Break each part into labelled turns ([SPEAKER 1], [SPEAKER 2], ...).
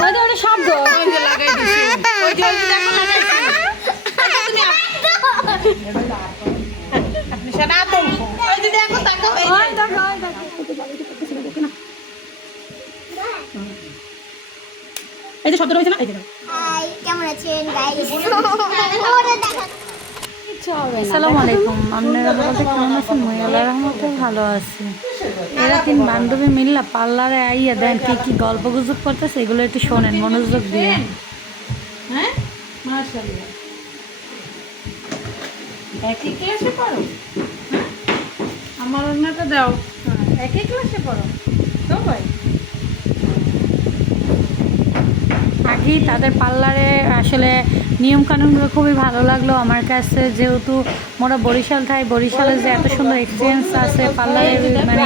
[SPEAKER 1] ওই তো শব্দ
[SPEAKER 2] ওই যে লাগাই দিছি ওই যে দেখো লাগাইছি তুমি আপনি সেটা আতঙ্ক ওই যে দেখো তাকাও এই যে
[SPEAKER 1] দেখো ওই দেখো
[SPEAKER 2] এই যে শব্দ রয়েছে না এই যে
[SPEAKER 3] কেমন আছেন গাইস
[SPEAKER 4] আসসালামু আলাইকুম। আপনারা বলতে কেমন আছেন? মই আল্লাহ রহমতে ভালো আছি। এরা তিন বান্ধবী মিললা পার্লারে আইয়া দেন কি কি গল্প গুজব করতেছে এগুলো একটু শোনেন মনোযোগ দিয়ে।
[SPEAKER 2] হ্যাঁ? একই ক্লাসে পড়ো? হ্যাঁ? আমার অন্যটা দাও। একই ক্লাসে পড়ো? তো ভাই।
[SPEAKER 4] আগেই তাদের পার্লারে আসলে নিয়ম কানুনগুলো খুবই ভালো লাগল আমার কাছে যেহেতু মোরা বরিশাল থাই বরিশালে যে এত সুন্দর এক্সপিরিয়েন্স আছে পার্লারে মানে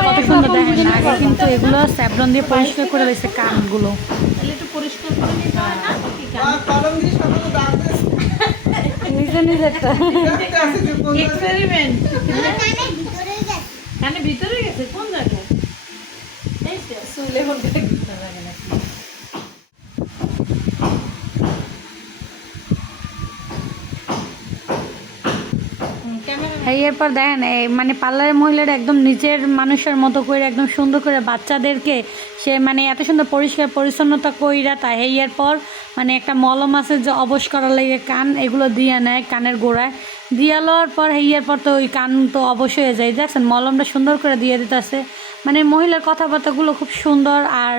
[SPEAKER 4] কত সুন্দর দেখেন। আগে কিন্তু এগুলো স্যাবলন দিয়ে পরিষ্কার করে দিয়েছে কানগুলো।
[SPEAKER 2] তাহলে একটু। পরিষ্কার করে নিতে হয় না কি
[SPEAKER 1] নিজে
[SPEAKER 3] গেছে
[SPEAKER 2] কানে ভিতরে গেছে কোন জায়গায় এই যে চুলে মধ্যে ভিতরে লাগে না
[SPEAKER 4] এই এরপর দেখেন মানে পার্লারের মহিলারা একদম নিজের মানুষের মতো করে, একদম সুন্দর করে বাচ্চাদেরকে সে মানে এত সুন্দর পরিষ্কার পরিচ্ছন্নতা কইরা তাই এই পর মানে একটা মলম আছে যে অবশ করার লাগে কান এগুলো দিয়ে নেয় কানের গোড়ায়। দিয়ে লওয়ার পর হেয়ার পর তো ওই কান তো অবশ্যই হয়ে যায়। দেখছেন, মলমটা সুন্দর করে দিয়ে দিতেছে। মানে মহিলার কথাবার্তাগুলো খুব সুন্দর আর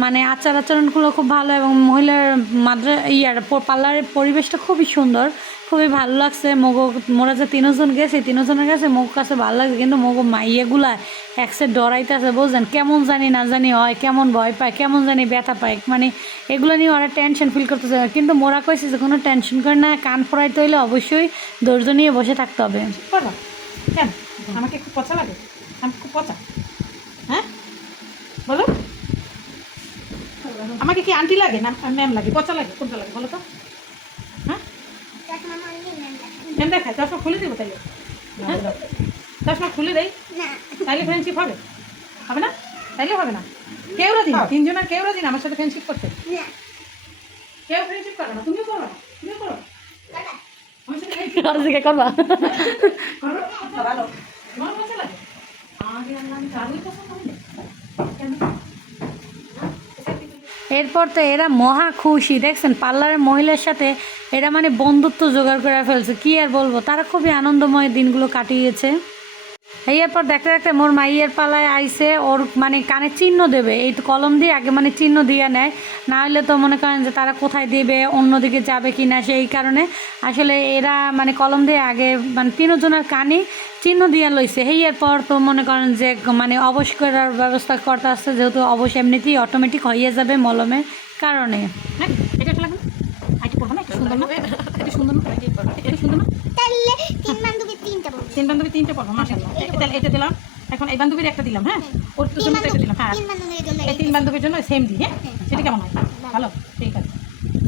[SPEAKER 4] মানে আচার আচরণগুলো খুব ভালো এবং মহিলার মাদ্রা, ইয়ার পার্লারের পরিবেশটা খুবই সুন্দর, খুবই ভালো লাগছে। মগো, মোরা যে তিনজন গেছি, তিনজনের কাছে মগ কাছে ভালো লাগছে, কিন্তু মগো মাইয়েগুলা একসে ডরাইতেছে বুঝলেন কেমন জানি না জানি হয়, কেমন ভয় পায়, কেমন জানি ব্যথা পায় মানে এগুলো নিয়ে ওরা টেনশন ফিল করতেছে। কিন্তু মোরা কইছে যে কোনো টেনশন করে না, কান ফোড়াইতে হইলে অবশ্যই ধৈর্য নিয়ে বসে থাকতে হবে।
[SPEAKER 2] কেন? আমাকে খুব পচা লাগে? আমি খুব পচা হ্যাঁ বলো আমাকে কি আন্টি লাগে না? ম্যাম লাগে। পচা লাগে? কোনটা লাগে বলো তো? হ্যাঁ? ম্যাম দেখায়। চশমা খুলে দেবো তাইলে। হ্যাঁ? চশমা খুলে দেই।
[SPEAKER 3] না।
[SPEAKER 2] তাইলে ফ্রেন্ডশিপ হবে? হবে না? তাইলে হবে না? কেউ রাজি না তিনজনের কেউ রাজি না আমার সাথে ফ্রেন্ডশিপ করতে। কেউ ফ্রেন্ডশিপ করো না। তুমিও করো। তুমিও করো। আমার সাথে
[SPEAKER 4] করবা?
[SPEAKER 2] করো। ভালো তোমার পচা লাগে? আগে আমি চালুই পছন্দ করি না কেন
[SPEAKER 4] এরপর তো এরা মহা খুশি। দেখছেন, পার্লারের মহিলার সাথে এরা মানে বন্ধুত্ব জোগাড় করে ফেলছে। কি আর বলব? তারা খুবই আনন্দময় দিনগুলো কাটিয়েছে। এই এরপর দেখতে দেখতে মোর মাইয়ের পালায় আইসে ওর মানে কানে চিহ্ন দেবে। এই তো কলম দিয়ে আগে মানে চিহ্ন দিয়ে নেয়। না হলে তো মনে করেন যে তারা কোথায় দেবে অন্যদিকে যাবে কি না সেই কারণে। আসলে এরা মানে কলম দিয়ে আগে মানে তিনজনের কানে চিহ্ন দিয়ে লইছে। এই এরপর তো মনে করেন যে মানে অবশ করার ব্যবস্থা করতে আসছে যেহেতু অবশ এমনিতেই অটোমেটিক হয়ে যাবে মলমের কারণে।
[SPEAKER 2] হ্যাঁ এটা একটা লাগবে না আইটি পড়ব না এটা সুন্দর না এটা সুন্দর না এটা সুন্দর না।
[SPEAKER 3] তিন বান্ধবী, তিনটে
[SPEAKER 2] পড়ব মাসাল্লাহ এটা দিলাম। এখন এই বান্ধবীর একটা দিলাম হ্যাঁ? ওর তো জন্য এটা দিলাম হ্যাঁ। এই তিন বান্ধবীর জন্য সেম দিই হ্যাঁ? সেটা কেমন হয়? ভালো, ঠিক আছে।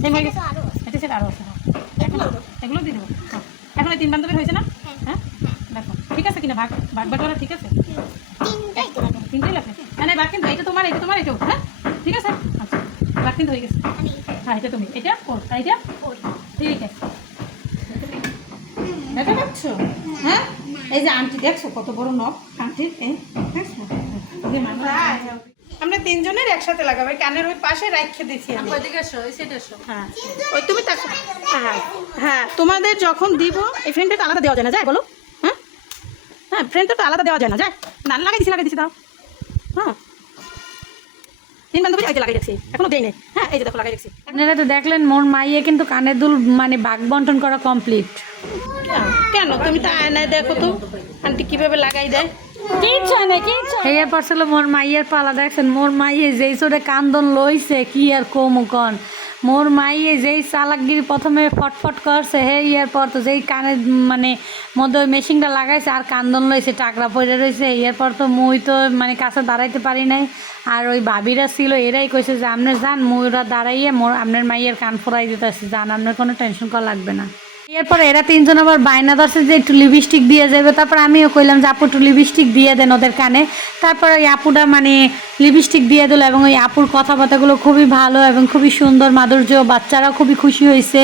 [SPEAKER 2] সেম হয়ে গেছে। এটা সেটা আরও আছে হ্যাঁ। এখন এগুলো দিয়ে দেবো হ্যাঁ। এখন এই তিন বান্ধবীর হয়েছে না? হ্যাঁ? দেখো, ঠিক আছে কিনা? ভাগ ভাগ বাটোয়ারা ঠিক আছে?
[SPEAKER 3] তিনটাই
[SPEAKER 2] লাগবে। না না, ভাগ কিন্তু, এটা তোমার এটা তোমার এটাও হ্যাঁ? ঠিক আছে? আচ্ছা ভাগ কিন্তু হয়ে গেছে। হ্যাঁ এটা তুমি, এটা ওর, এটা? ঠিক আছে। দেখা পাচ্ছ হ্যাঁ? এই যে আন্টি দেখছ কত বড় নখ? আন্টির এই দেখছ? আমরা তিনজনের একসাথে লাগাবো। এই কানের ওই পাশে রাখে দিছি আমি। হ্যাঁ। ওই তুমি তাকে হ্যাঁ হ্যাঁ তোমাদের যখন দিব এই ফ্রেন্ডটা তো আলাদা দেওয়া যায় না যায় বলো। হ্যাঁ? হ্যাঁ ফ্রেন্ডটা তো আলাদা দেওয়া যায় না যায়। না লাগাই দিছি লাগাই দিছি দাও। হ্যাঁ। তিন বান্ধবী এই যে লাগাই রাখছি এখনও দেই নাই হ্যাঁ এই যে দেখো লাগাই রাখছি
[SPEAKER 4] আপনারা তো দেখলেন মোর মাইয়ে কিন্তু কানের দুল মানে বাঘ বন্টন করা কমপ্লিট
[SPEAKER 2] কেন? তুমি তো আয়নায় দেখো তো। আন্টি কীভাবে লাগাই দেয়?
[SPEAKER 4] মোর মাইয়ের পালা দেখছেন? মোর মাইয়ে যেই চোরে কান্দন লইছে, কি আর কম কন? মোর মাইয়ে যেই চালাকগিরি প্রথমে ফটফট করছে, হে ইয়ার পর তো যেই কানে মানে মধ্যে ওই মেশিনটা লাগাইছে, আর কান্দন লইছে টাকরা পড়ে রয়েছে ইয়ার পর তো মুই তো মানে কাছে দাঁড়াইতে পারি নাই। আর ওই ভাবিরা ছিল, এরাই কইছে যে আপনার যান, মুইরা দাঁড়াইয়ে মোর আপনার মাইয়ের কান ফোরাই দিতেছে, যান আপনার কোনো টেনশন করা লাগবে না। এরপর এরা তিনজন আবার বায়না দর্শে যে একটু লিপস্টিক দিয়ে যাবে তারপর আমিও কইলাম যে, আপু, একটু লিপস্টিক দিয়ে দেন ওদের কানে। তারপর ওই আপুটা মানে লিপস্টিক দিয়ে দিল এবং ওই আপুর কথাবার্তাগুলো খুবই ভালো এবং খুবই সুন্দর মাধুর্য। বাচ্চারাও খুবই খুশি হয়েছে।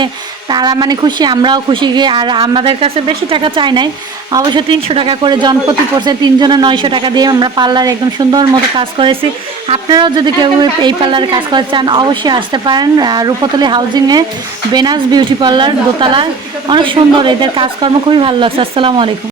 [SPEAKER 4] তারা মানে খুশি, আমরাও খুশি আর আমাদের কাছে বেশি টাকা চাই নাই। অবশ্য তিনশো টাকা করে জনপ্রতি পড়ছে, তিনজনে নয়শো টাকা দিয়ে আমরা পার্লার একদম সুন্দর মতো কাজ করেছি। আপনারাও যদি কেউ এই পার্লারে কাজ করতে চান, অবশ্যই আসতে পারেন রূপতলি হাউজিংয়ে বেনাস বিউটি পার্লার দোতলা অনেক সুন্দর এদের কাজকর্ম, খুবই ভালো লাগছে। আসসালামু আলাইকুম।